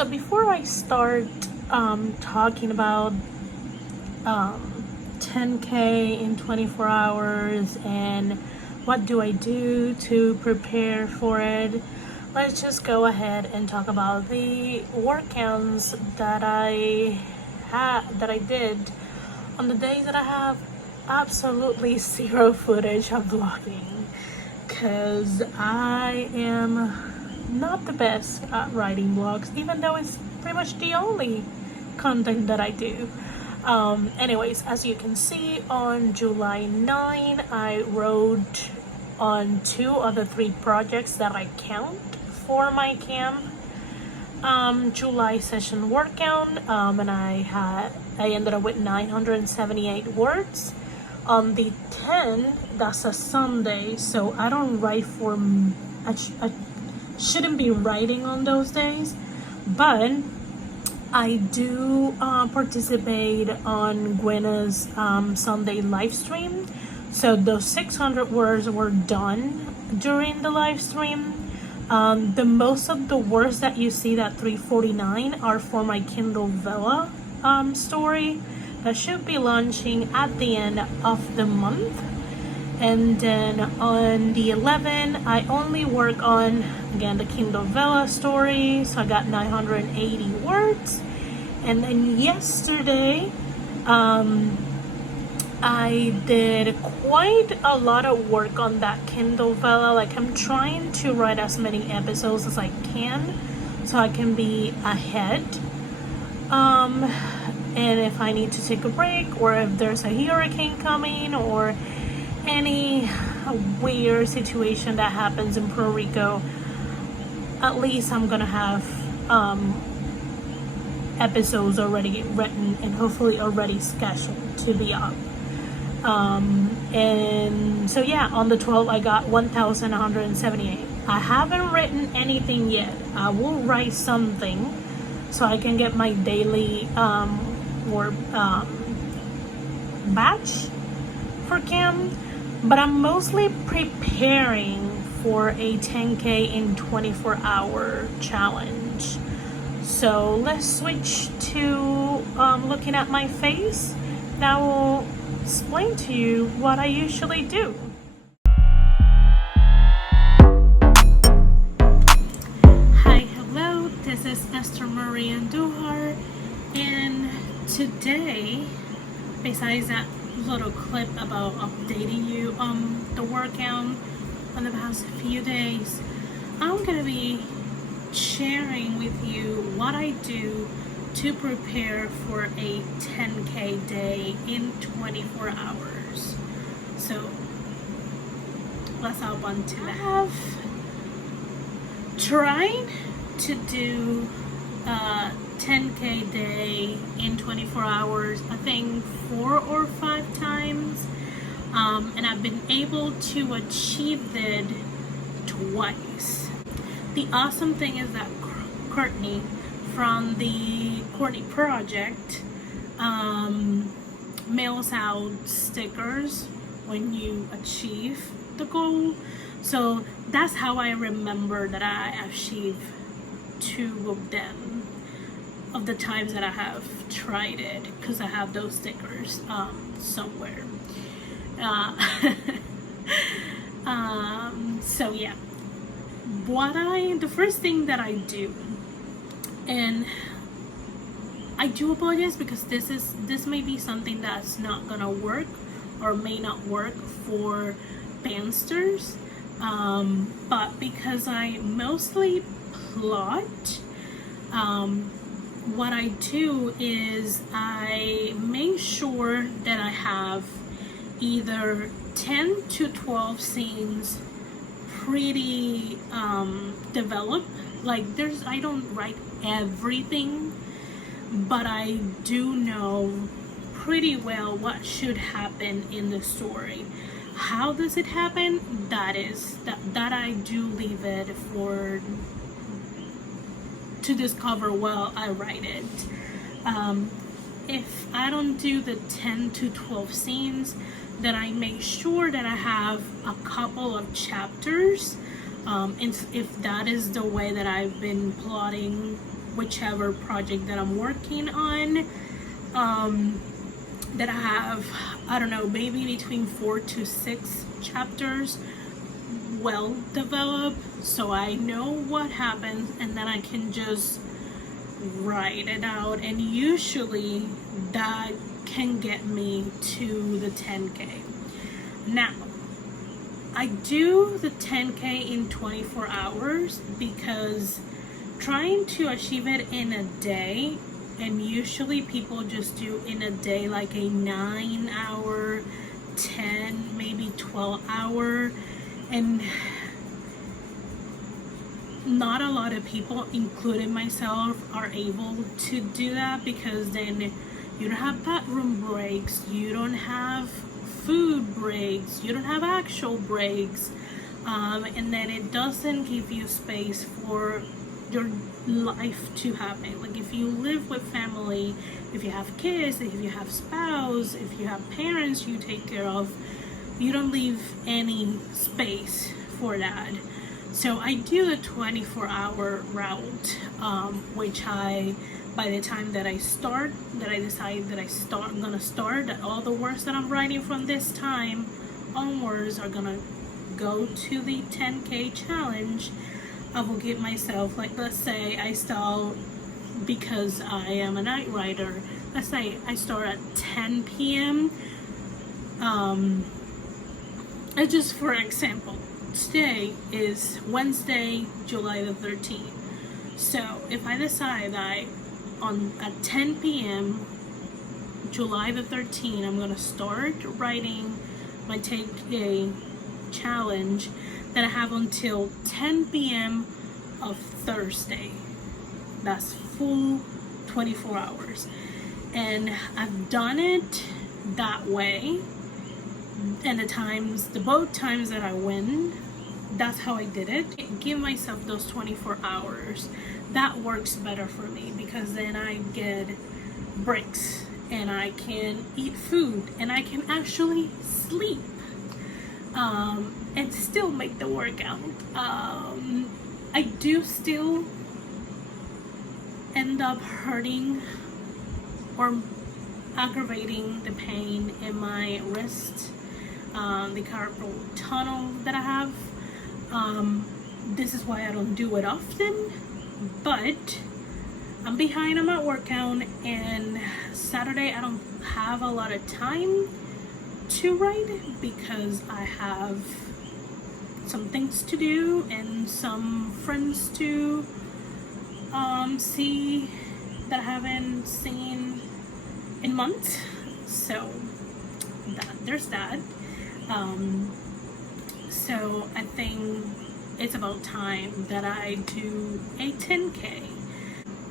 So before I start talking about 10K in 24 hours and what do I do to prepare for it, let's just go ahead and talk about the workouts that I did on the days that I have absolutely zero footage of vlogging, because I am not the best at writing blogs, even though it's pretty much the only content that I do. Anyways, as you can see, on July 9, I wrote on 2 of the 3 projects that I count for my camp July session workout, and I ended up with 978 words. On the 10, that's a Sunday, so I don't write for I shouldn't be writing on those days, but I do participate on Gwenna's Sunday live stream. So those 600 words were done during the live stream. The most of the words that you see, that 349, are for my Kindle Vella story that should be launching at the end of the month. And then on the 11, I only work on, again, the Kindle Vella story, so I got 980 words. And then yesterday, I did quite a lot of work on that Kindle Vella. Like, I'm trying to write as many episodes as I can so I can be ahead. And if I need to take a break, or if there's a hurricane coming, or any weird situation that happens in Puerto Rico, at least I'm gonna have episodes already written and hopefully already scheduled to be up. And so yeah, on the 12th I got 1,178. I haven't written anything yet. I will write something so I can get my daily batch for camp. But I'm mostly preparing for a 10K in 24-hour challenge. So let's switch to looking at my face. That will explain to you what I usually do. Hi, hello, this is Esther Marie Andujar, and today, besides that little clip about updating you on the workout on the past few days, I'm gonna be sharing with you what I do to prepare for a 10K day in 24 hours. So let's hop on to that. I have tried to do a 10K day in 24 hours, I think 4 or 5 times, and I've been able to achieve it twice. The awesome thing is that Courtney from the Courtney Project mails out stickers when you achieve the goal. So that's how I remember that I achieved 2 of them, of the times that I have tried it, because I have those stickers somewhere. So yeah, the first thing that I do, and I do apologize because this may be something that's not gonna work or may not work for Pansters, but because I mostly plot, what I do is I make sure that I have either 10 to 12 scenes pretty developed. Like, I don't write everything, but I do know pretty well what should happen in the story. How does it happen? That I do leave it to discover while I write it. If I don't do the 10 to 12 scenes, then I make sure that I have a couple of chapters, if that is the way that I've been plotting whichever project that I'm working on, that I have, I don't know, maybe between 4 to 6 chapters well developed, so I know what happens, and then I can just write it out, and usually that can get me to the 10K. Now, I do the 10K in 24 hours because trying to achieve it in a day, and usually people just do in a day like a 9-hour, 10, maybe 12-hour, and not a lot of people, including myself, are able to do that, because then you don't have bathroom breaks, you don't have food breaks, you don't have actual breaks, and then it doesn't give you space for your life to happen. Like if you live with family, if you have kids, if you have spouse, if you have parents you take care of, you don't leave any space for that. So I do the 24-hour route, which by the time that I decide that I'm gonna start, that all the works that I'm writing from this time onwards are gonna go to the 10K challenge. I will give myself, like, let's say I start, because I am a night writer, let's say I start at 10 p.m. And just for example, today is Wednesday, July the 13th. So if I decide that at 10 p.m. July the 13th, I'm gonna start writing my 10K challenge, then I have until 10 p.m. of Thursday. That's full 24 hours. And I've done it that way. And both times that I win, that's how I did it. Give myself those 24 hours. That works better for me, because then I get breaks and I can eat food and I can actually sleep. And still make the workout. I do still end up hurting or aggravating the pain in my wrist, the carpal tunnel that I have. This is why I don't do it often, but I'm behind on my workout, and Saturday I don't have a lot of time to write because I have some things to do and some friends to see that I haven't seen in months. So there's that. So I think it's about time that I do a 10K.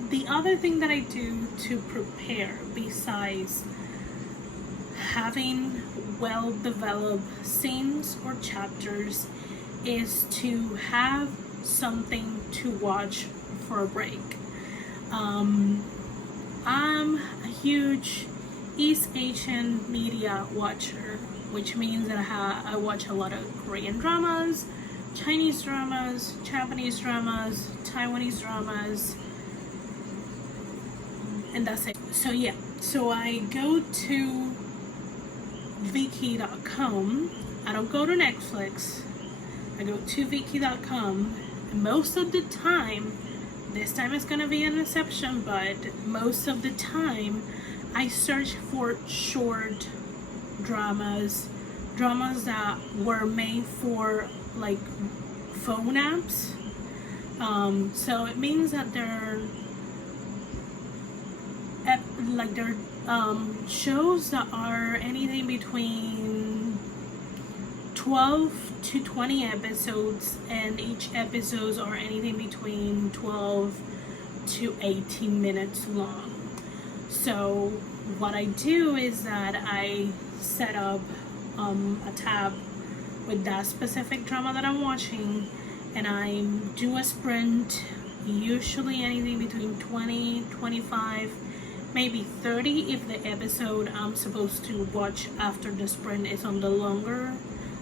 The other thing that I do to prepare, besides having well-developed scenes or chapters, is to have something to watch for a break. I'm a huge East Asian media watcher, which means that I watch a lot of Korean dramas, Chinese dramas, Japanese dramas, Taiwanese dramas, and that's it. So yeah, so I go to Viki.com. I don't go to Netflix. I go to Viki.com. Most of the time, this time it's gonna be an exception, but most of the time I search for short dramas that were made for like phone apps. So it means that they're shows that are anything between 12 to 20 episodes, and each episodes are anything between 12 to 18 minutes long. So what I do is that I set up a tab with that specific drama that I'm watching, and I do a sprint, usually anything between 20, 25, maybe 30 if the episode I'm supposed to watch after the sprint is on the longer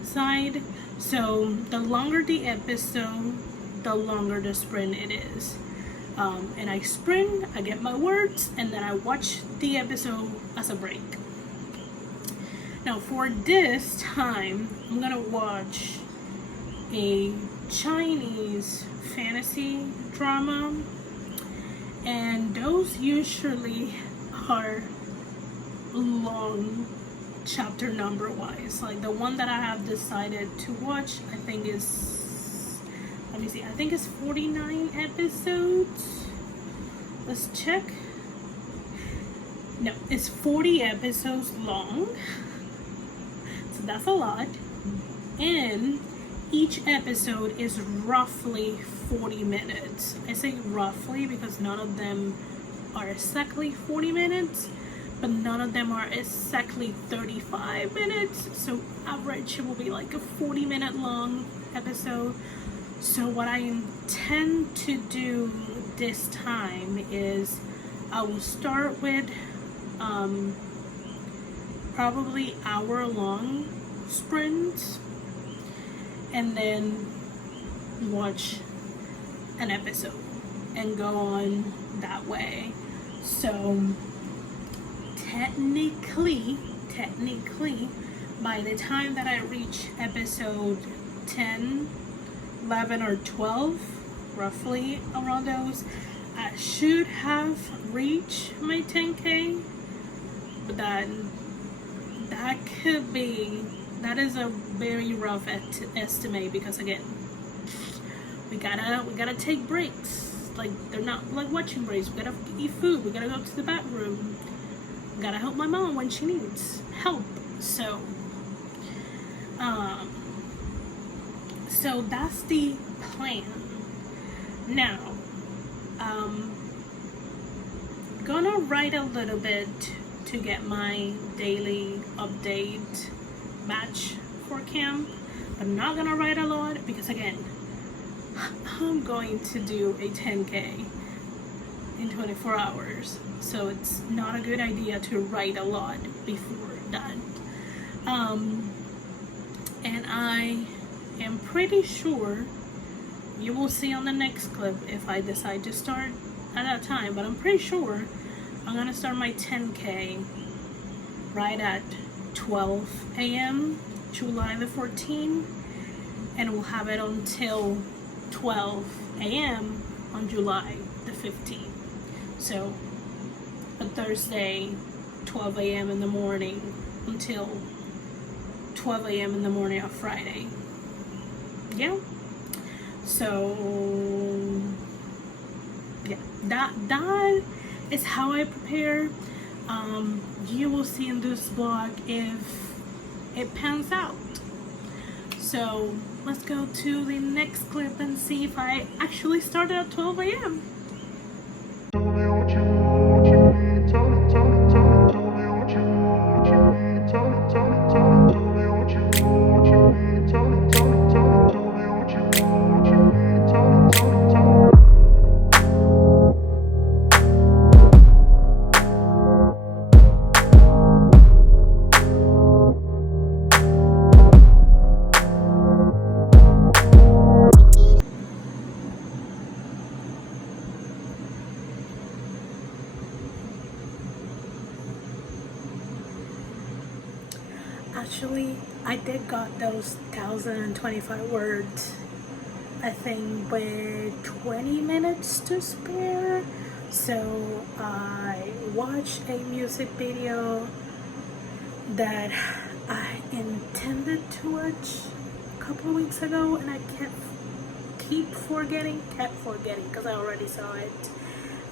side. So the longer the episode, the longer the sprint it is. And I sprint, I get my words, and then I watch the episode as a break. Now for this time, I'm gonna watch a Chinese fantasy drama, and those usually are long chapter number wise. Like the one that I have decided to watch, I think is, let me see, I think it's 49 episodes. Let's check. No, it's 40 episodes long, so that's a lot. And each episode is roughly 40 minutes. I say roughly because none of them are exactly 40 minutes, but none of them are exactly 35 minutes. So average, it will be like a 40-minute long episode. So what I intend to do this time is I will start with probably hour-long sprints, and then watch an episode and go on that way. So technically, by the time that I reach episode 10, 11, or 12, roughly around those, I should have reached my 10K, but that is a very rough estimate, because again, we gotta take breaks. Like, they're not like watching breaks. We gotta eat food, we gotta go to the bathroom, we gotta help my mom when she needs help. So so that's the plan. Now gonna write a little bit to get my daily update match for camp, but I'm not gonna write a lot because again, I'm going to do a 10K in 24 hours, so it's not a good idea to write a lot before that. And I am pretty sure you will see on the next clip if I decide to start at that time, but I'm pretty sure I'm gonna start my 10K right at 12 a.m. July the 14th, and we'll have it until 12 a.m. on July the 15th. So on Thursday, 12 a.m. in the morning until 12 a.m. in the morning of Friday. Yeah. So yeah, that is how I prepare. You will see in this vlog if it pans out. So let's go to the next clip and see if I actually started at 12 a.m. Actually, I did got those 1,025 words, I think, with 20 minutes to spare. So I watched a music video that I intended to watch a couple of weeks ago, and I kept forgetting because I already saw it.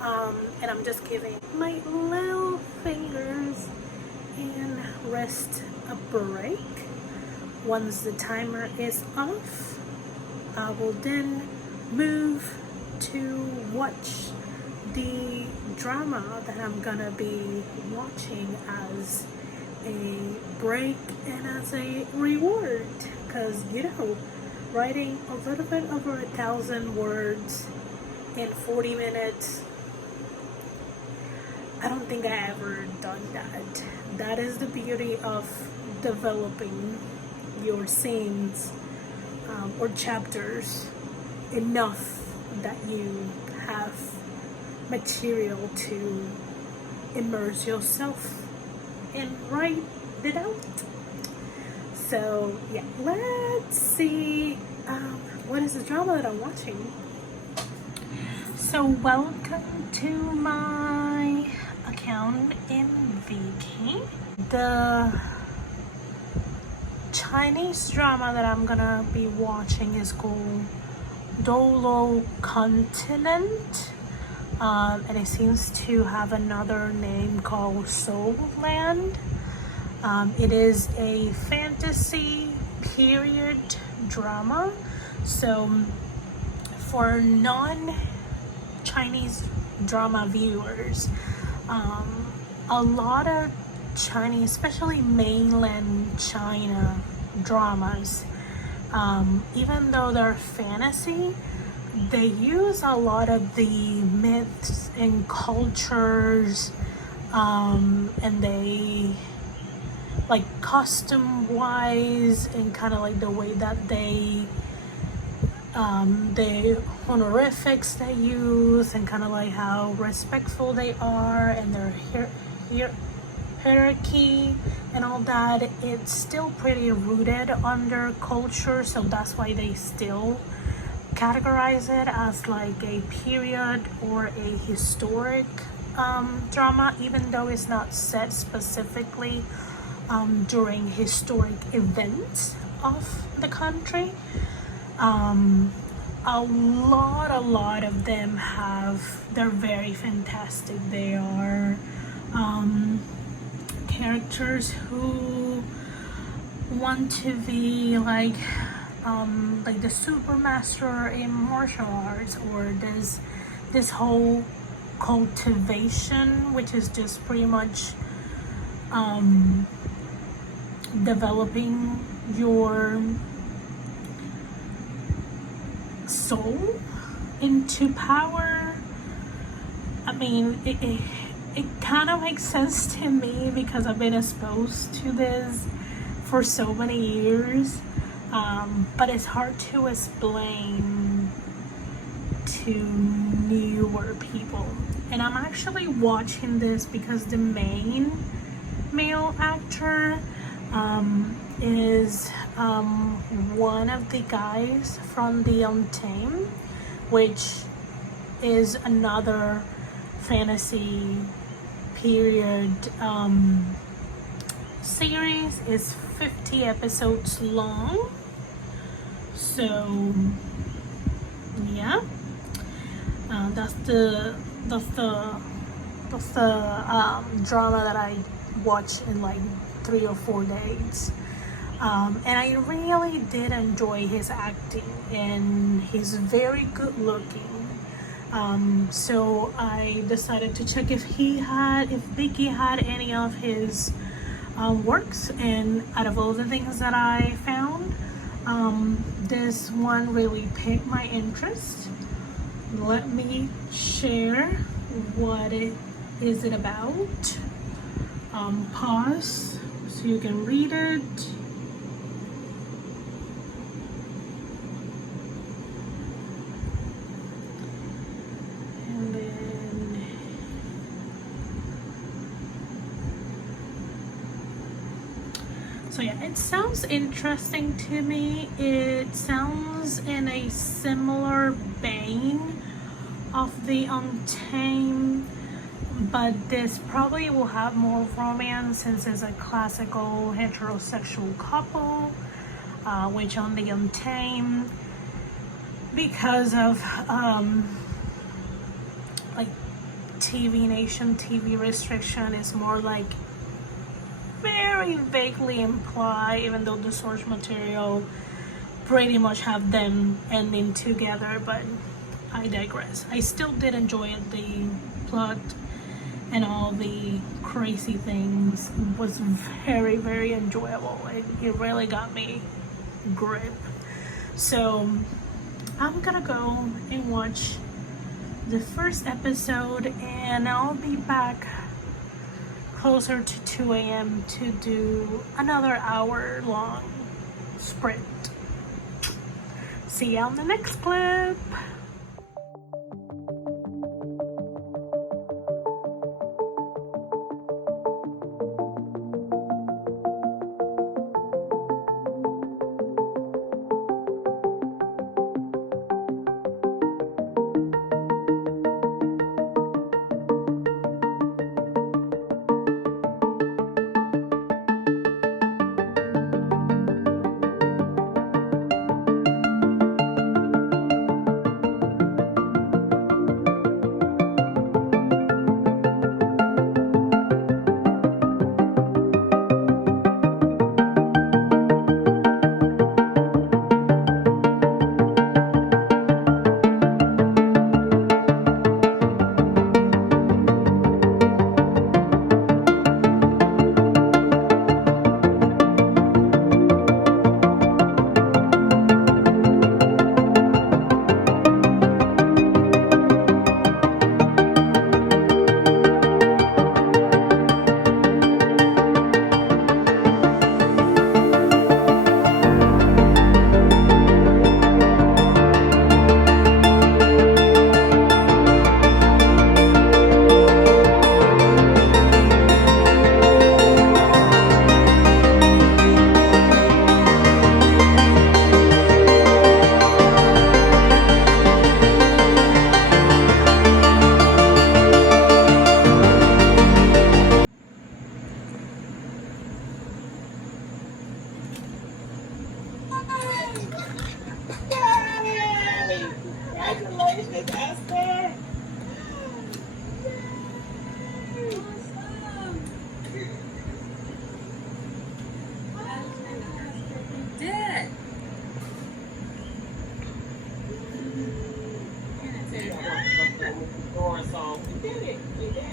And I'm just giving my little fingers and wrist a break. Once the timer is off, I will then move to watch the drama that I'm gonna be watching as a break and as a reward, because writing a little bit over 1,000 words in 40 minutes, I don't think I ever done that. That is the beauty of developing your scenes or chapters enough that you have material to immerse yourself and write it out. So yeah, let's see what is the drama that I'm watching. So welcome to my account in Viki. The Chinese drama that I'm gonna be watching is called Dolo Continent, and it seems to have another name called Soul Land. It is a fantasy period drama, so for non-Chinese drama viewers, a lot of Chinese, especially mainland China dramas, even though they're fantasy, they use a lot of the myths and cultures, and they like costume wise and kind of like the way that the honorifics they use and kind of like how respectful they are and their hierarchy and all that. It's still pretty rooted under culture, so that's why they still categorize it as like a period or a historic drama, even though it's not set specifically during historic events of the country. A lot of them they're very fantastic. They are characters who want to be like the super master in martial arts, or this whole cultivation, which is just pretty much developing your soul into power. I mean, it kind of makes sense to me because I've been exposed to this for so many years, but it's hard to explain to newer people. And I'm actually watching this because the main male actor is one of the guys from the Untamed, which is another fantasy period series. Is 50 episodes long, so yeah, that's the drama that I watched in like 3 or 4 days. And I really did enjoy his acting, and he's very good looking. So I decided to check if Vicky had any of his works, and out of all the things that I found, this one really piqued my interest. Let me share what it is about. Pause so you can read it. And then so yeah, it sounds interesting to me. It sounds in a similar vein of the Untamed, but this probably will have more romance since it's a classical heterosexual couple, which on the Untamed, because of like TV Nation TV restriction, is more like very vaguely imply, even though the source material pretty much have them ending together. But I digress. I still did enjoy it. The plot and all the crazy things was very, very enjoyable. It really got me grip. So I'm gonna go and watch the first episode, and I'll be back closer to 2 a.m. to do another hour-long sprint. See you on the next clip.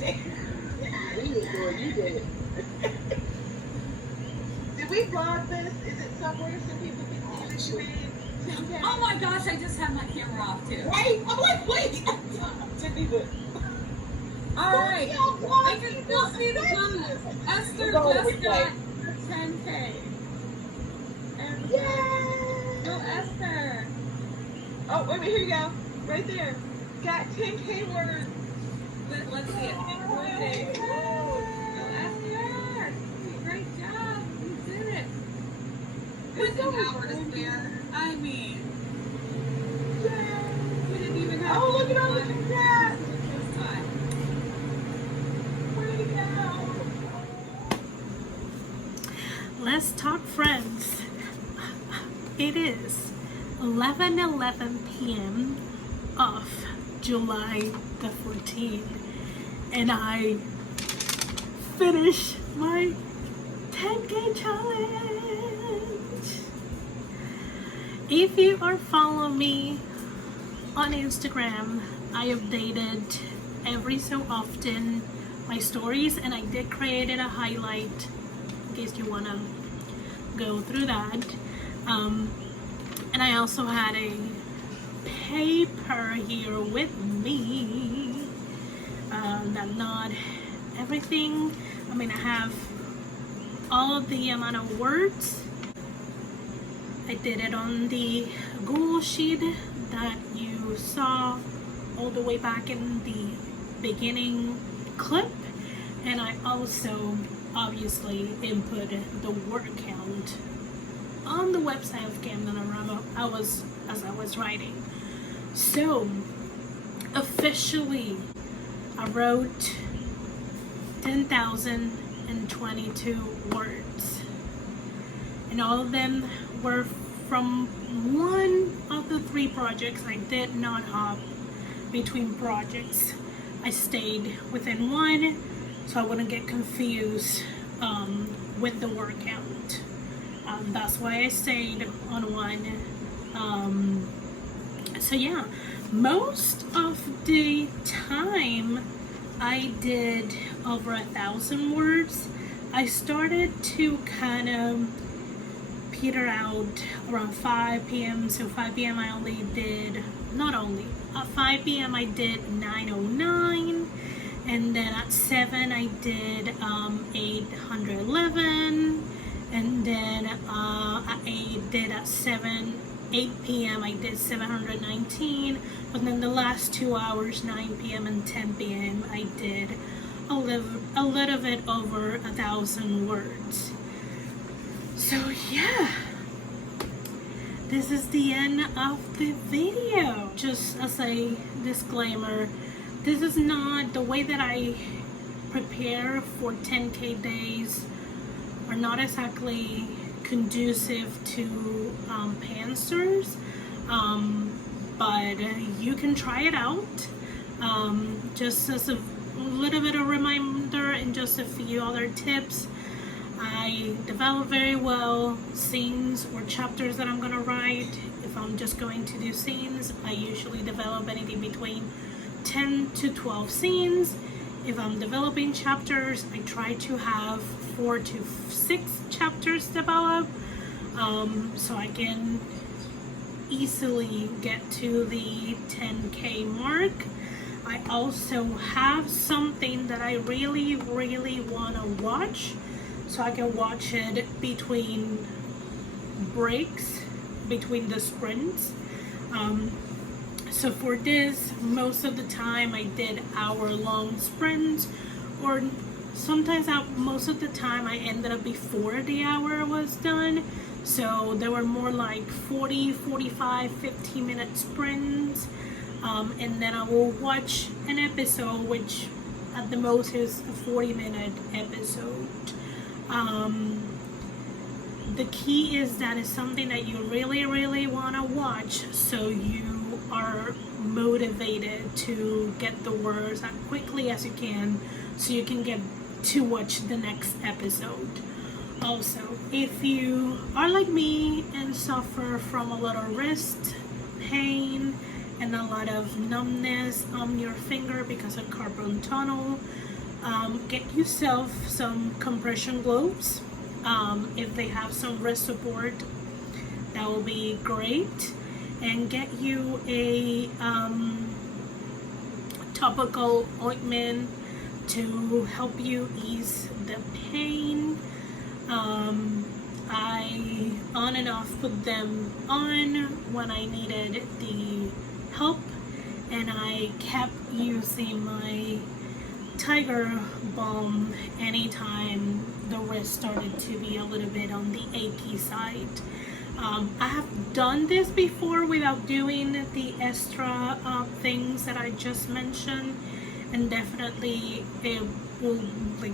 You did. Did we vlog this? Is it somewhere so people can see that you made 10K? Oh my gosh, I just had my camera off too. Wait, I'm like, wait. Alright, I can still see the comments. Esther just got 10K. And go Esther. Oh, wait a minute, here you go. Right there. Got 10K words. Let's see it. Go Esther. Great job. You did it. With an hour to spare. I mean, we didn't even have Oh, look at all the congrats. this time. Way to go. Let's talk, friends. It is 11:11 p.m. of July the 14th, and I finished my 10K challenge. If you are following me on Instagram, I updated every so often my stories, and I did create a highlight in case you want to go through that. And I also had a paper here with me. Not everything. I mean, I have all of the amount of words. I did it on the Google sheet that you saw all the way back in the beginning clip, and I also obviously input the word count on the website of Canva Pro as I was writing. So officially I wrote 10,022 words, and all of them were from one of the 3 projects. I did not hop between projects. I stayed within one so I wouldn't get confused with the word count. That's why I stayed on one. So yeah, most of the time I did over 1,000 words. I started to kind of peter out around 5 p.m. So 5 p.m. I only did, not only, at 5 p.m. I did 909, and then at 7 I did 811, and then I did at 8 p.m. I did 719, but then the last 2 hours, 9 p.m. and 10 p.m. I did a little bit over 1,000 words. So yeah, this is the end of the video. Just as a disclaimer, this is not the way that I prepare for 10K days are not exactly conducive to pantsters, but you can try it out. Just as a little bit of reminder and just a few other tips. I develop very well scenes or chapters that I'm gonna write. If I'm just going to do scenes, I usually develop anything between 10 to 12 scenes. If I'm developing chapters, I try to have 4 to 6 chapters developed, so I can easily get to the 10K mark. I also have something that I really want to watch, so I can watch it between breaks, between the sprints. So for this, most of the time I did hour-long sprints, or sometimes most of the time I ended up before the hour was done. So there were more like 40, 45, 15-minute sprints. And then I will watch an episode, which at the most is a 40-minute episode. The key is that it's something that you really want to watch, so you are motivated to get the words as quickly as you can, so you can get to watch the next episode. Also, if you are like me and suffer from a lot of wrist pain and a lot of numbness on your finger because of carpal tunnel, Get yourself some compression gloves. If they have some wrist support, that will be great. And get you a topical ointment to help you ease the pain. I on and off put them on when I needed the help, and I kept using my Tiger Balm anytime the wrist started to be a little bit on the achy side. I have done this before without doing the extra things that I just mentioned, and definitely it will like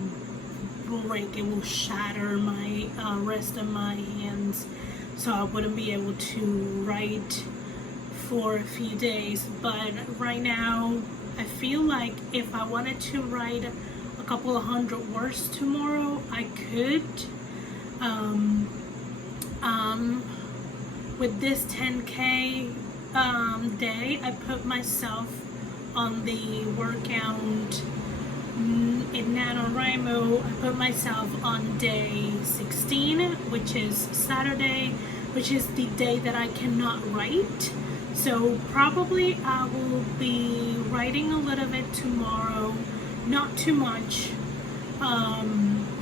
break, it will shatter my wrist and my hands, so I wouldn't be able to write for a few days. But right now I feel like if I wanted to write a couple of hundred words tomorrow, I could. With this 10K day, I put myself on the workout in NaNoWriMo. I put myself on day 16, which is Saturday, which is the day that I cannot write. So probably I will be writing a little bit tomorrow, not too much,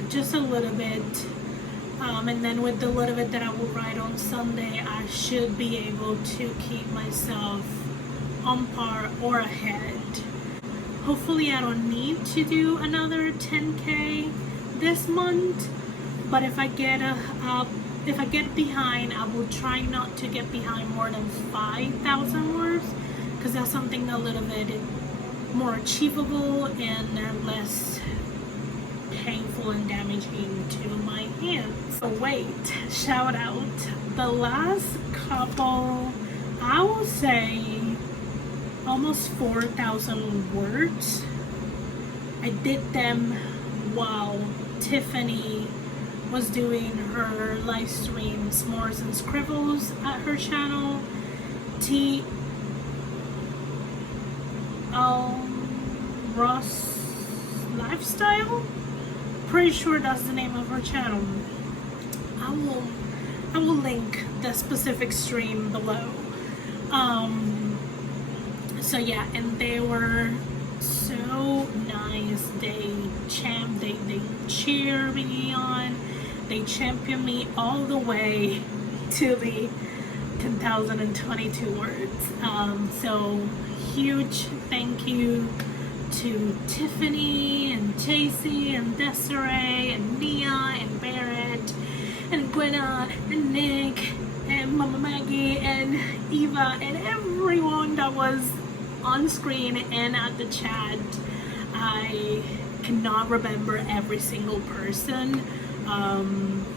just a little bit. And then with the little bit that I will write on Sunday, I should be able to keep myself on par or ahead. Hopefully I don't need to do another 10K this month, but if I get behind, I will try not to get behind more than 5,000 words, because that's something a little bit more achievable and less painful and damaging to my hands. So wait, shout out the last couple, I will say almost 4,000 words. I did them while Tiffany was doing her live stream S'mores and Scribbles at her channel, Ross Lifestyle. Pretty sure that's the name of her channel. I will link the specific stream below. So yeah, and they were so nice. They cheer me on. They champion me all the way to the 10,022 words. So huge thank you to Tiffany and JC and Desiree and Nia and Barrett and Gwenna and Nick and Mama Maggie and Eva and everyone that was on screen and at the chat. I cannot remember every single person.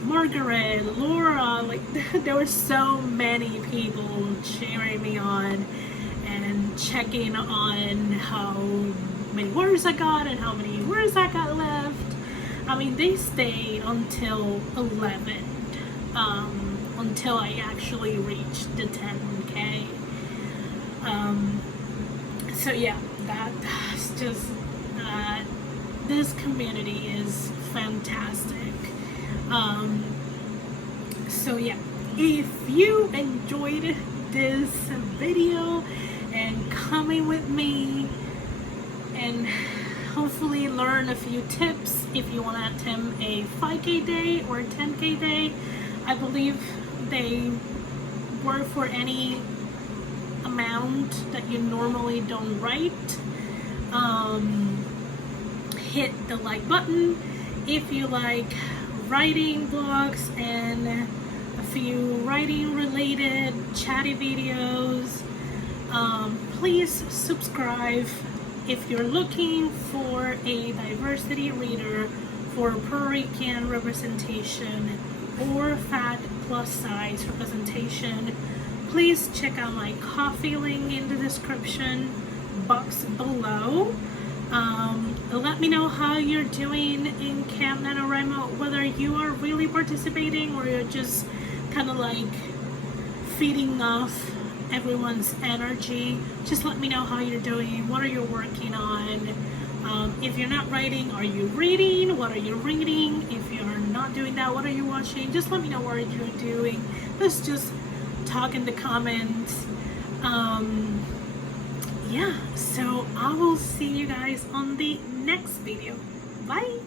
Margaret, Laura, like there were so many people cheering me on and checking on how many words I got and how many words I got left. I mean, they stayed until 11, until I actually reached the 10K. So yeah, that's just, this community is fantastic. So yeah, if you enjoyed this video and coming with me and hopefully learn a few tips if you want to attempt a 5K day or a 10K day, I believe they work for any amount that you normally don't write. Hit the like button if you like writing blogs and a few writing related chatty videos. Please subscribe if you're looking for a diversity reader for Puerto Rican representation or fat plus size representation. Please check out my Ko-fi link in the description box below. Let me know how you're doing in Camp NaNoWriMo, whether you are really participating or you're just kind of like feeding off everyone's energy. Just let me know how you're doing, what are you working on, If you're not writing, are you reading? What are you reading? If you're not doing that, what are you watching? Just let me know what you're doing. Let's just talk in the comments. Yeah, so I will see you guys on the next video. Bye.